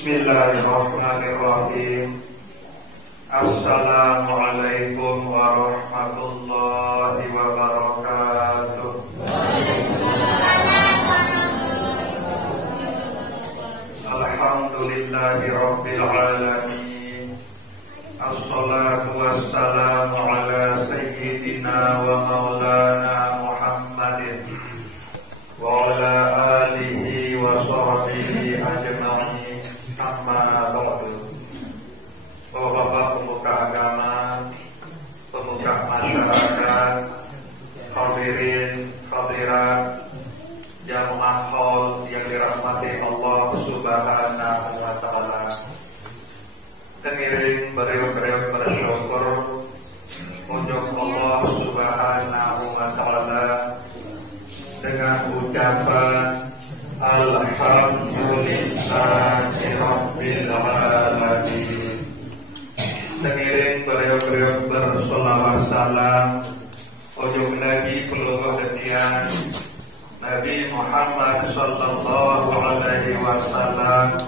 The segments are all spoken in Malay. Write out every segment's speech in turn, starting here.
Bismillahirrahmanirrahim. Assalamualaikum warahmatullahi wabarakatuh. Alhamdulillahi rabbil alamin. Assalatu wassalamu ala sayyidina wa maulana Muhammadin wa ala alihi wa sahbihi ajma'in. Amma ba'du. Bapak-bapak pemuka agama, pemuka masyarakat, hadirin, hadirat, jamaah haul yang dirahmati Allah Subhanahu wa taala. Tengiring beriuk-beriuk bersyukur untuk Allah Subhanahu wa taala dengan ucapan Alhamdulillahi rabbil alamin. Tengiring beriuk-beriuk bersolawat salam ujung Nabi peluluh setian Nabi Muhammad sallallahu alaihi wasallam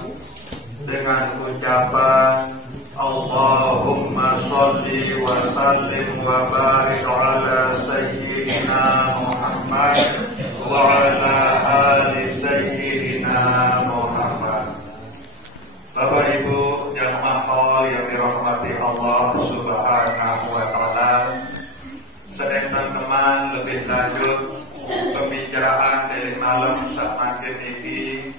dengan ucapan Allahumma sholli wa sallim wa barik ala sayyidina Muhammad wa ala ali sayyidina Muhammad. Bapak Ibu jamaah haul yang dirahmati Allah Subhanahu wa taala, sedang teman-teman lebih lanjut pembicaraan dari malam semakin ini.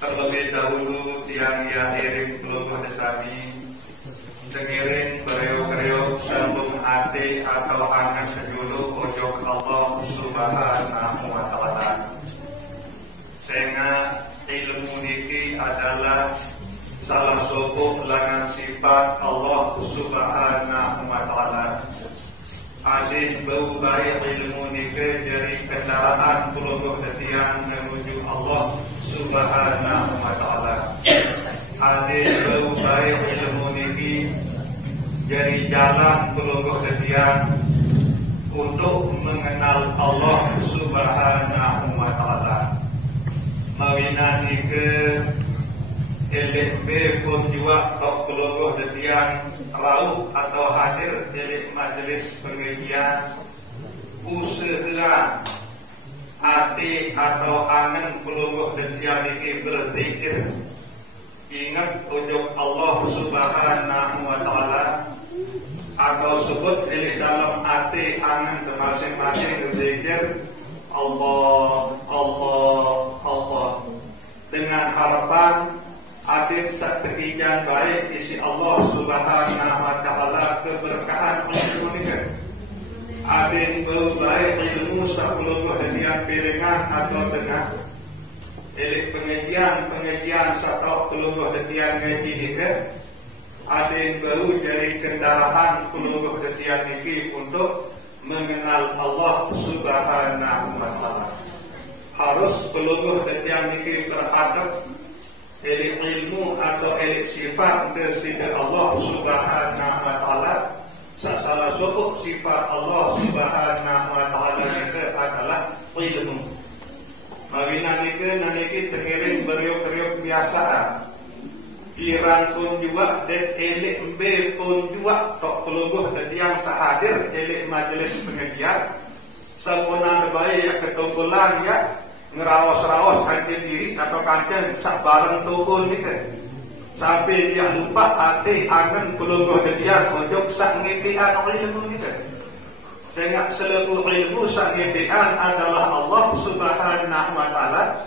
Terlebih dahulu tiang-tiang iring peluluh desami dengiring beriuk-beriuk sambung hati atau angan sejuluh ojok Allah Subhanahu wa taala. Sehingga ilmu niki adalah salah satu langan sifat Allah Subhanahu wa taala. Adin bau baik ilmu niki dari kendaraan peluluh setiang menuju Allah Subhanahu wa taala. Adin bau baik ilmu niki jadi jalan peluluh setiang untuk mengenal Allah Subhanahu wa taala. Mawina nike elek pun jiwa tok peluluh setiang rauh atau hadir dari majelis pengajian usaha hati atau angan peluluh setiang ini berzikir ingat ujung Allah Subhanahu wa taala atau sebut di dalam hati angan masing-masing berzikir Allah Allah Allah dengan harapan adik seketijan baik isi Allah Subhanahu wa taala keberkahan ilmu ini. Adik baik ilmu sepuluh hadiah piringan atau tengah elik pengajian satu peluluh hadiah ngaji ini. Adik baru dari kendaraan peluluh hadiah ini untuk mengenal Allah Subhanahu wa taala. Harus peluluh hadiah ini beradab elik ilmu atau elik sifat dari Allah Subhanahu wa taala. Salah satu sifat Allah Subhanahu wa taala itu adalah ilmu. Mari nanti terkirim beriuk-beriuk biasa. Iran pun juga dan elik B pun juga tok peluluh dan yang sehadir elik majelis pengajian. Sempurna baik ya ketumpulan ya ngerawas-rawas kancing diri atau kancing sak bareng tukul gitu. Sampai dia lupa hati angan peluluh dia untuk sak ngitian ilmu gitu. Sehingga seluruh ilmu sak ngitian adalah Allah Subhanahu wa taala.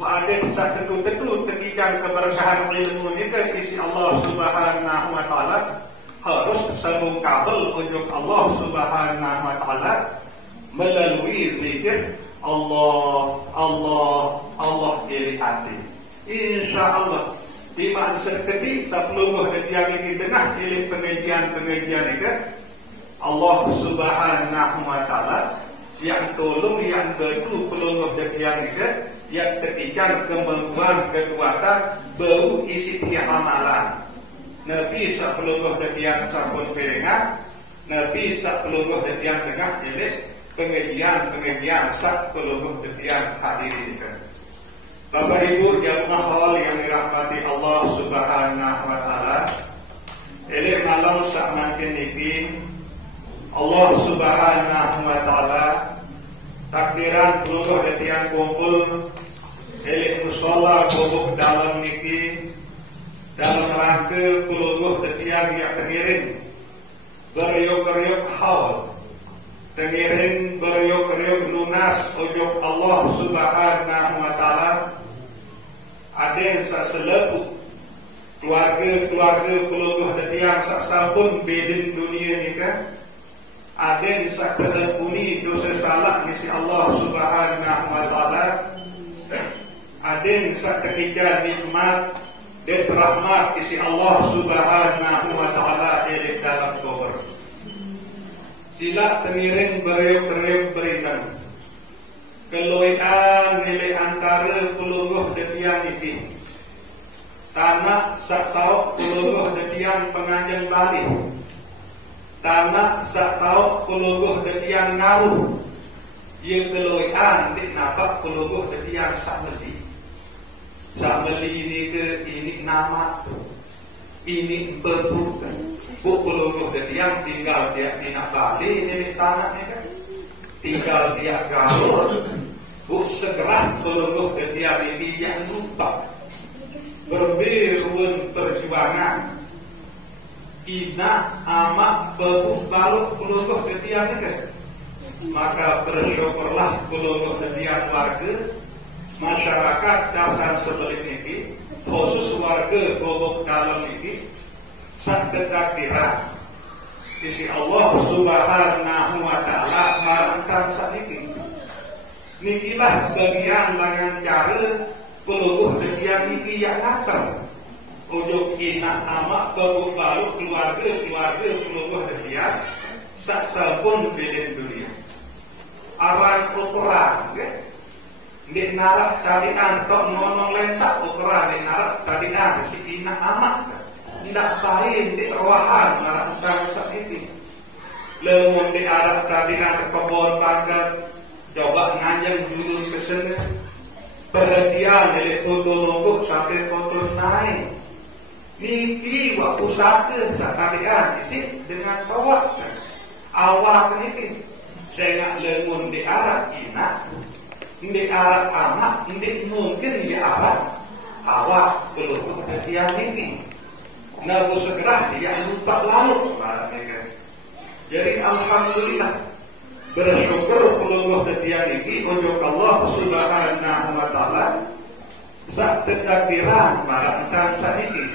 Wa ada sak tentu-tentu ketika keberkahan ilmu ini isi Allah Subhanahu wa taala harus sambung kabel untuk Allah Subhanahu wa taala melalui zikir Allah, Allah, Allah dari hati. InsyaAllah di mana sekali sebelum hadiah ini tengah ilmu pengajian ini Allah Subhanahu wa taala yang tolong yang betul peluluh hadiah ini yang ketiga kemampuan kekuatan bau isi tiap amalan. Nabi sebelum hadiah sabun piringan, Nabi sebelum hadiah tengah jenis pengajian sak peluluh setiap hadirin. Bapak Ibu jamaah hal yang dirahmati Allah Subhanahu wa taala. Elek malam sak makin niki Allah Subhanahu wa taala takdiran seluruh hadiah kumpul elek musalla bobok dalam niki dalam rangka seluruh hadiah yang tengiring beriuk-riuk haul tengiring beriuk-riuk lunas ujung Allah Subhanahu wa taala. Ada yang sak selepu keluarga peluruh hadiah sak sampun bedin dunia ni kan. Ada yang sak terpuni dosa salah misi Allah Subhanahu wa taala. Ada yang sak ketika nikmat dan rahmat misi Allah Subhanahu wa taala di dalam kubur. Sila tengiring beriuk-riuk berikan keloian nilai antara peluruh hadiah ini. Tanah sak tahu peluruh hadiah penganjang balik. Tanah sak tahu peluruh hadiah ngaruh. Ia keloian di nampak peluruh hadiah sak meli. Sak meli ini ke ini nama ini berbukan. Bu peluruh hadiah tinggal dia tidak balik nilai tanah ni kan. Tinggal dia gaul, bu segera seluruh hadiah ini yang lupa berberun perjuangan ina amat berbuh baluk seluruh hadiah ini kan. Maka bersyukurlah seluruh hadiah warga masyarakat dasar sebelah ini, khusus warga bobok dalam ini sak kira sisi Allah Subhanahu wa taala marangkan sakniki. Nikilah bagian dengan cara peluruh hadiah niki yang nakal. Ujuk kina amak berbuh baluk keluarga peluruh hadiah sak sampun beden dunia. Awan ukuran ke? Dik narak tadian kok ngomong lentak ukuran dik narak tadian si kina amak. Tidak baik di rawahan marah sak ini. Lemun di Arab tadi ada kebun pangkat coba ngajeng dulu ke sana. Perhatian dari tutup sampai putus naik. Niki waktu satu sekalian isi dengan tawak. Awak ini saya lemun di Arab ina, di Arab amat, di mungkin di Arab awak belum perhatian ini. Nabu segera dia lupa lalu mereka. Jadi alhamdulillah bersyukur peluruh hadiah ini untuk Allah Subhanahu wa taala. Sak takdiran marahkan saat ini.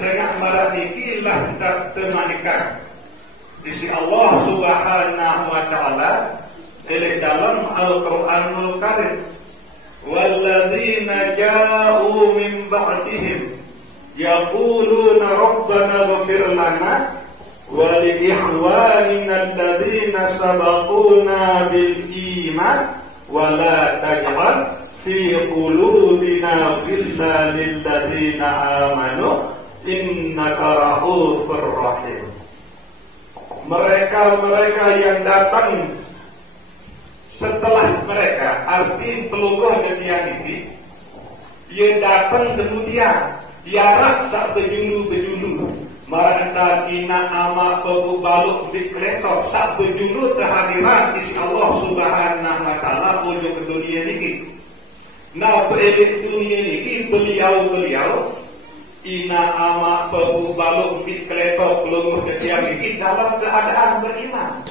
Saya marah ini lah tak temanikan. Di Allah Subhanahu wa taala dalam Al-Qur'anul Karim. Walladzina ja'u min ba'dihim يقولون ربنا اغفر لنا ولإخواننا الذين سبقونا بالإيمان ولا تجعل في قلوبنا غلا للذين آمنوا إنك رؤوف رحيم. Mereka yang datang setelah mereka, arti peluruh hadiah ini, ia datang kemudian yarak sak bejulu maranda kina ama sobu baluk di kletok sak bejulu kehadiran isi Allah Subhanahu wa taala ujung ke dunia ini. Nah pelik dunia ini beliau ina ama sobu baluk di kletok pelunguh ketiak ini dalam keadaan beriman.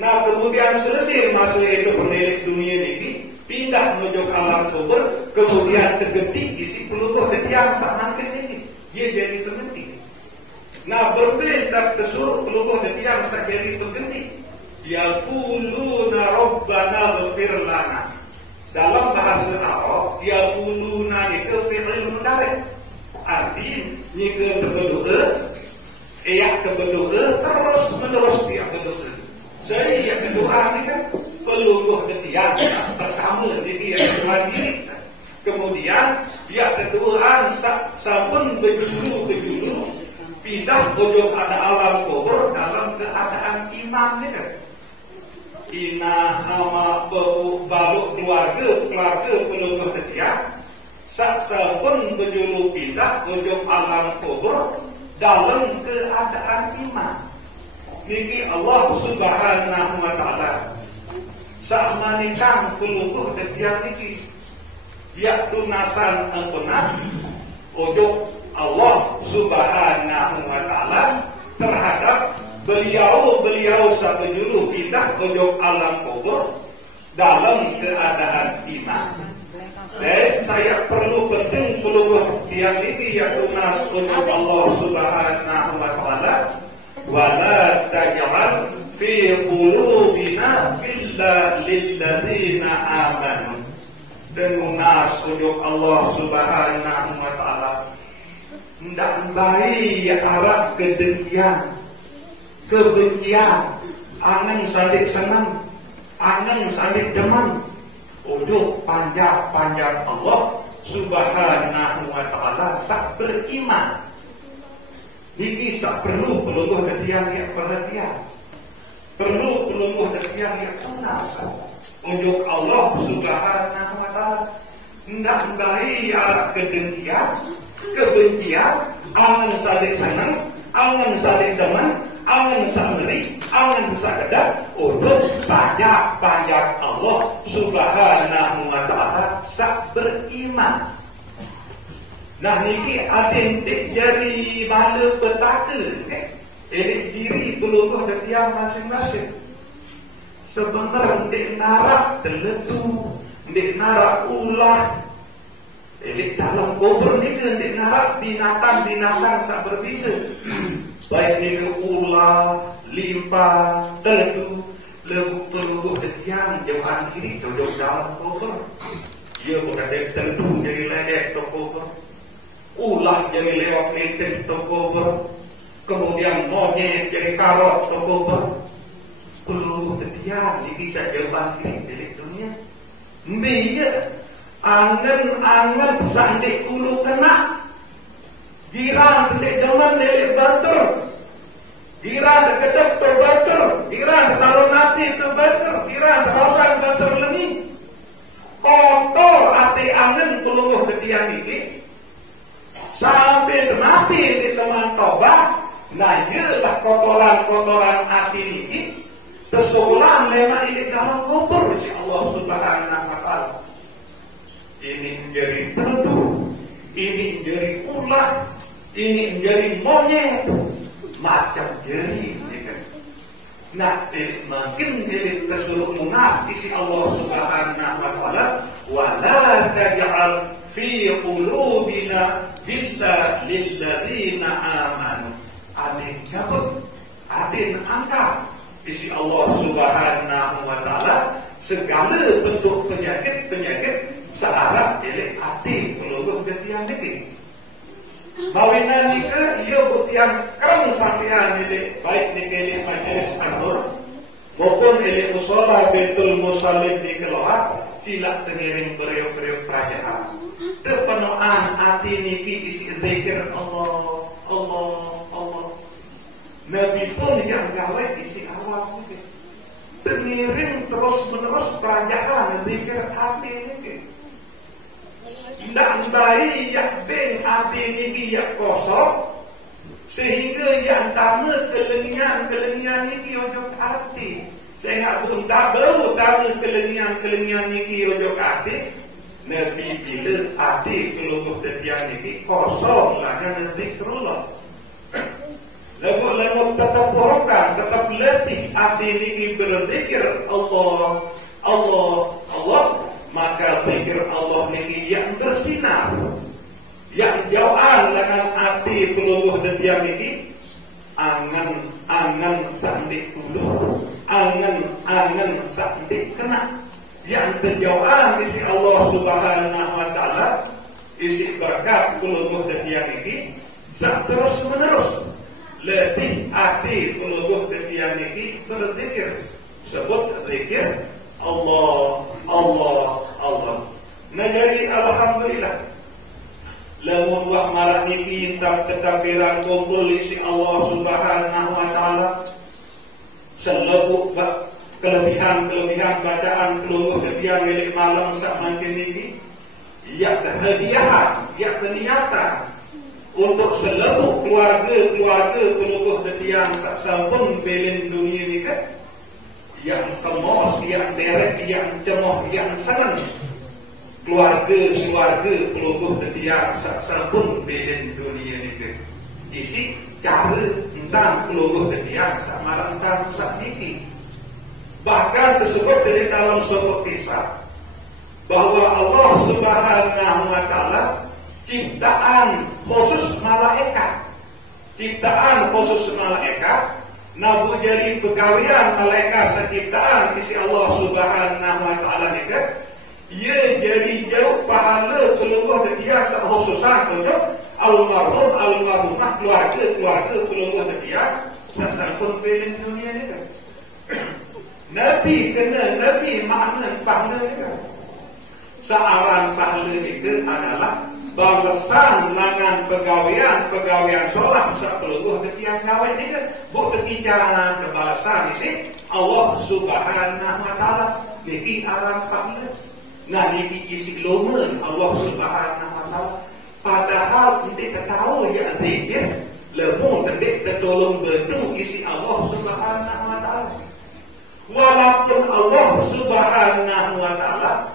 Nah kemudian selesai masa itu pelik dunia ini pindah menuju alam kubur, kemudian tergetik isi peluruh hadiah sak nangkir ini. Dia jadi sementing. Nah berbeda kesuruh peluruh hadiah sak jadi tergetik. Yaquluna rabbana ighfir lana. Dalam bahasa Arab, yaquluna itu fi'il mudhari. Arti jika berdoa, berdoa terus menerus dia berdoa. Jadi yang kedua ini kan peluruh hadiah pertama dia mandiri. Kemudian yang kedua sampun bejulu pindah ujung ada alam kubur dalam keadaan iman ni kan. Ina ama baluk keluarga peluruh hadiah saksa pun berjulu pindah ujung alam kubur dalam keadaan iman. Niki Allah Subhanahu wa taala sakmanikang kelukuh detiang niki yak tunasan angkuna ujung Allah Subhanahu wa taala terhadap beliau sabujulu pindah ujung alam kubur dalam keadaan iman. Saya perlu penting keluar tiang ini yang tunas untuk Allah Subhanahu wa taala. Wala taj'al fi qulubina illa lilladzina amanu. Dan tunas untuk Allah Subhanahu wa taala. Ndak baik ya arah kedengkian, kebencian, angan sadik senang, angan sadik deman. Untuk panjang Allah Subhanahu wa taala sak beriman. Niki sak perlu pelungguh ketiang yang perhatian. Perlu pelungguh ketiang yang tunas. Untuk Allah Subhanahu wa taala hendak baik arah kedengkian, kebencian, angan saling senang, angan saling deman, angan sameri, angan sakedap untuk panjang Allah Subhanahu wa taala sak beriman. Nah niki aden dik jari bala petaka edik diri pelungguh ketiang masing-masing. Sebenarnya dik narak teletu, dik narak ulah, edik dalam kubur ni dik narak binatang-binatang sak berbeza. Baik ni ular, limpa, teletu, lebuk pelungguh ketiang jauhan kiri jauh dalam kubur. Dia bukan dia teletu jadi ledek ke kubur. Ulah jadi lewat letek ke kubur. Kemudian monyet jadi karot ke kubur. Pelungguh ketiang ni kisah jauhan kiri jadi dunia. Mbia angan sandik ulu kena. Girang pelik deman nelik batur. Girang dekedek tu batur. Girang taruh nati tu batur. Girang terosang batur lengi. Kotor hati angan pelungguh ketiang ini. Sampai mati di teman tobat. Nah ialah kotoran-kotoran hati ini. Kesukulan lemah ini dalam kubur. Si Allah Subhanahu wa taala. Ini menjadi teduh. Ini menjadi ular. Ini menjadi monyet. Macam jeri. Nah, makin jadi kesuruh munas isi Allah Subhanahu wa taala. Wala taj'al fi qulubina illa lilladzina amanu. Adin nyabut, adin angkat isi Allah Subhanahu wa taala segala bentuk penyakit searah elek hati pelungguh ketiang niki. Bawinan nika ia buktian kerang sampean elek baik niki elek majelis anur maupun elek musola Baitul Musallin di kelola sila tengiring beriuk-beriuk perasaan. Terpenuhan hati niki isi zikir Allah, Allah, Allah. Nabi pun yang gawe isi awal niki. Tengiring terus-menerus pelajaran zikir hati niki. Tidak baik yang ben hati ini yang kosong sehingga yang tamu kelengian ini ujung hati. Saya pun tak baru tamu kelengian ini ujung hati. Nabi bila hati keluluh ketiang ini kosong lah kan zikrullah. Lalu tetap program, tetap letih hati ini berzikir Allah, Allah, Allah. Maka zikir Allah ini yang bersinar, yang jauhan dengan hati peluluh ketiang ini. Angan sandik dulu, angan sandik kena. Yang terjauhan isi Allah Subhanahu wa taala, isi berkat peluluh ketiang ini terus menerus letih hati peluluh ketiang ini berzikir. Sebut zikir Allah, Allah, Allah. Nah jadi alhamdulillah. Lamun wah malah niki tetapiran kumpul isi Allah Subhanahu wa taala. Selebuk kelebihan bacaan pelungguh ketiang milik malam sak makin niki. ia hadiah, ia niatan untuk seluruh keluarga peluruh yang sampun belin dunia ni kan, yang kemos, yang derek, yang cemoh, yang senang keluarga peluruh yang sampun belin dunia ni kan. Isi cara tentang peluruh yang sama tentang sak niki. Bahkan tersebut dari dalam sebuah kisah bahwa Allah Subhanahu wa Ta'ala ciptaan khusus malaikat, nabu jadi pegawaian malaikat ciptaan isi Allah Subhanahu wa Ta'ala ni kan, ia jadi jauh pahala keluar dia khususan untuk almarhumah keluarga keluar dia sampun pelin dunia ni kan. Nabi makna pahala ni kan. Searan pahala itu adalah balasan langan pegawaian solat sepeluruh yang kawin ini buk kekijaran kebalasan ini Allah Subhanahu wa Ta'ala niki aran pahala. Nah niki isi lomen Allah Subhanahu wa Ta'ala. Padahal kita tahu ya zikir lemu tidak tertolong betul isi Allah Subhanahu wa Ta'ala. Walaupun Allah Subhanahu wa Ta'ala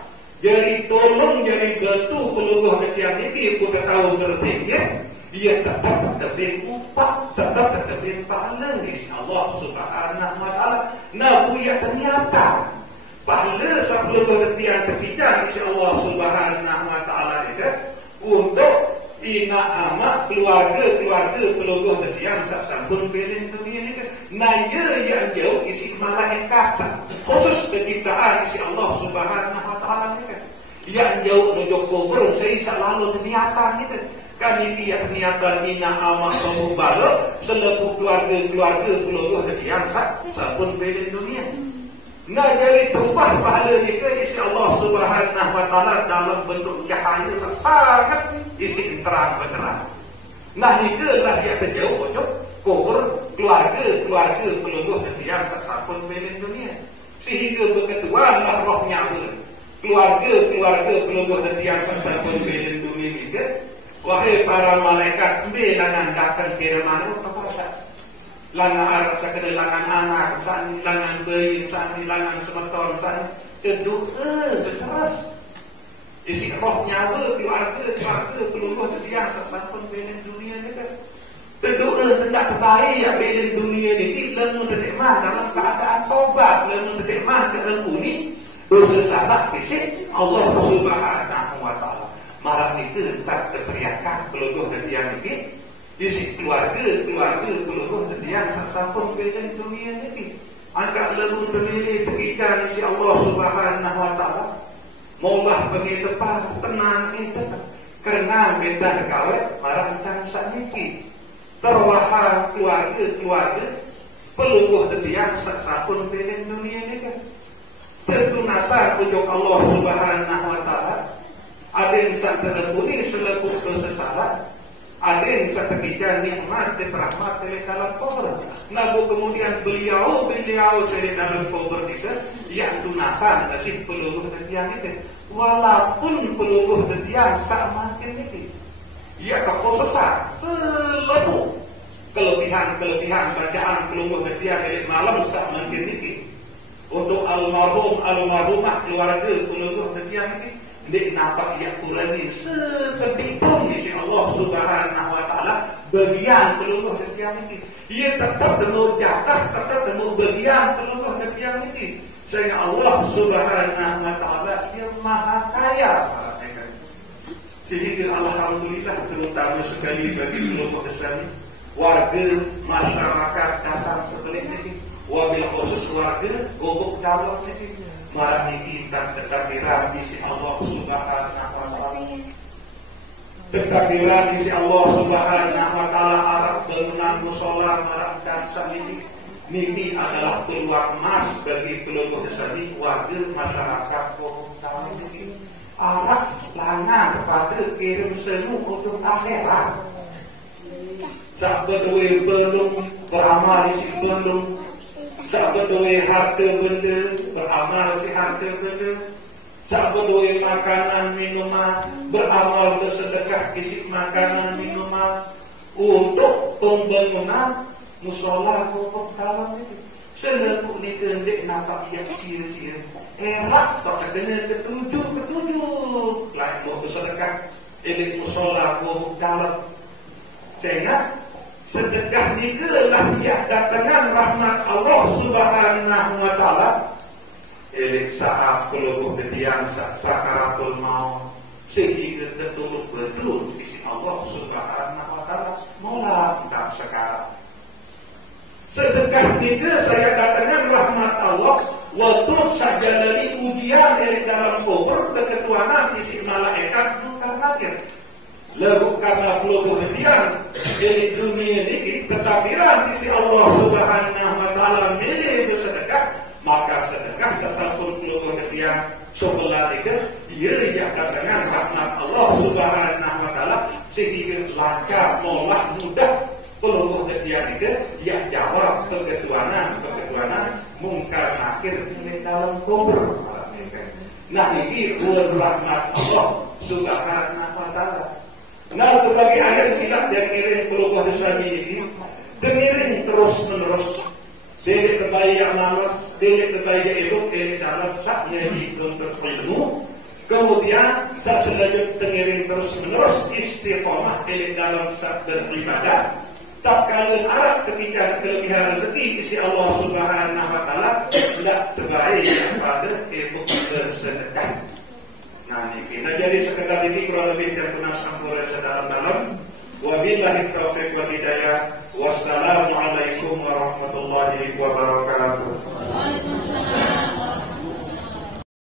jadi tolong jadi betul peluruh yang ini kita tahu tertinggi, dia tetap tertinggi upah, tetap tertinggi pahala isi Allah Subhanahu wa Ta'ala. Nah punya ternyata pahala sebelum yang terpijak isi Allah Subhanahu wa Ta'ala itu untuk ina amat keluarga peluruh yang sampun belin dunia ini. Nah yang jauh isi malaikat khusus penciptaan isi Allah Subhanahu wa Ta'ala ini kan. Yang jauh nujuk kubur saya selalu niatan itu kan ini yang niatan ina amat pemubalo selepu keluarga peluruh yang sampun belin dunia. Nah jadi berubah pahala ni ke isi Allah Subhanahu wa Ta'ala dalam bentuk cahaya sangat isi terang benderang. Nah itulah dia terjauh untuk kubur keluarga peluruh yang sampun belin dunia. Sehingga berketuanlah rohnya keluarga peluruh yang sampun belin dunia ni ke. Wahai para malaikat, bilangan datang kira mana langan arak sakit, langan anak, langan bayi, langan semeton, keduka, keras. Isi roh nyawa, keluarga, peluruh yang sampun belin dunia ni kan. Keduka tidak terbaik yang belin dunia ni, lemu terikmah dalam keadaan tobat, lemu terikmah ketentu ni, dosa sahabat fisik Allah Subhanahu wa Ta'ala. Marah itu tak terteriakan peluruh yang ni. Isi keluarga peluruh yang sampun belin dunia ni. Angkat lemu pemilih pegikan isi Allah Subhanahu wa Ta'ala. Maulah pergi depan tenang itu. Kerana beda kawet marah tak niki. Terwahar keluarga peluruh yang sampun belin dunia ni kan. Tentu nasar ujuk Allah Subhanahu wa Ta'ala. Ada yang tak terpuni selepuh dosa salah. Ada yang seketika nikmat dan rahmat dari dalam kubur. Namun kemudian beliau dari dalam kubur itu yang tunasan nasib peluruh yang itu. Walaupun peluruh yang sama ini, ia kekhususan selepuh kelebihan bacaan peluruh yang dari malam sama ini untuk almarhumah keluarga peluruh yang ini. Dia nampak ia kurangi seperti itu isi Allah Subhanahu wa Ta'ala bagian peluruh yang ini. Ia tetap temu jatah, tetap temu bagian peluruh yang ini. Sehingga Allah Subhanahu wa Ta'ala dia maha kaya. Jadi alhamdulillah terutama sekali bagi peluruh Islam, warga masyarakat dasar seperti ini, wabil khusus warga gubuk dalam ini. Marah ini dan ketakdiran isi Allah Subhanahu wa Ta'ala. Ketakdiran isi Allah Subhanahu wa Ta'ala arah bangunan musola marah dasar ini. Niki adalah peluang emas bagi peluruh seni warga masyarakat kota ini. Arah langan pada kirim semu untuk akhirat. Sabdoi belum beramal isi belum. Sabdoi harta benda beramal si harta benda. Sabdoi makanan minuman amal bersedekah isi makanan minuman untuk pembangunan musola pokok dalam itu. Senepuk ni kendek nampak yang sia-sia. Erak sebab kena ketujuh. Lain mau bersedekah elit musola pokok dalam. Saya ingat sedekah ni kelah dia datangkan rahmat Allah Subhanahu wa taala. Elit saat kelubuh kediam sakaratul maut sehingga betul-betul isi Allah Subhanahu wa taala mula kita sekarang. Sedekah ni saya datangkan rahmat Allah waktu saja dari ujian dari dalam kubur keketuanan isi malaikat bukan lagi. Lebih karena kelubuh kediam dari dunia ini ketabiran isi Allah Subhanahu wa taala milih bersedekah, maka sedekah sesapun kelubuh kediam sebelah itu dia dikatakan rahmat Allah Subhanahu wa taala sehingga lancar molah mudah kelubuh kediam itu dia jawab keketuanan mungkar nakir di dalam kubur. Nah ini rahmat Allah Subhanahu wa taala. Nah sebagai akhir silap yang ngiring kelubuh dosa ini dengiring terus menerus. Delik terbaik yang malas, delik terbaik yang elok, delik dalam saknya hidup berilmu. Kemudian sak selanjut tengiring terus menerus istiqomah delik dalam sak beribadah. Tak kalian Arab ketika kelebihan rezeki isi Allah Subhanahu wa taala tidak terbaik pada elok bersedekah. Nah ini kita jadi sekedar ini kurang lebih yang pernah sampaikan sedalam-dalam. Wabillahi taufiq wal hidayah. Wassalamualaikum warahmatullahi wabarakatuh.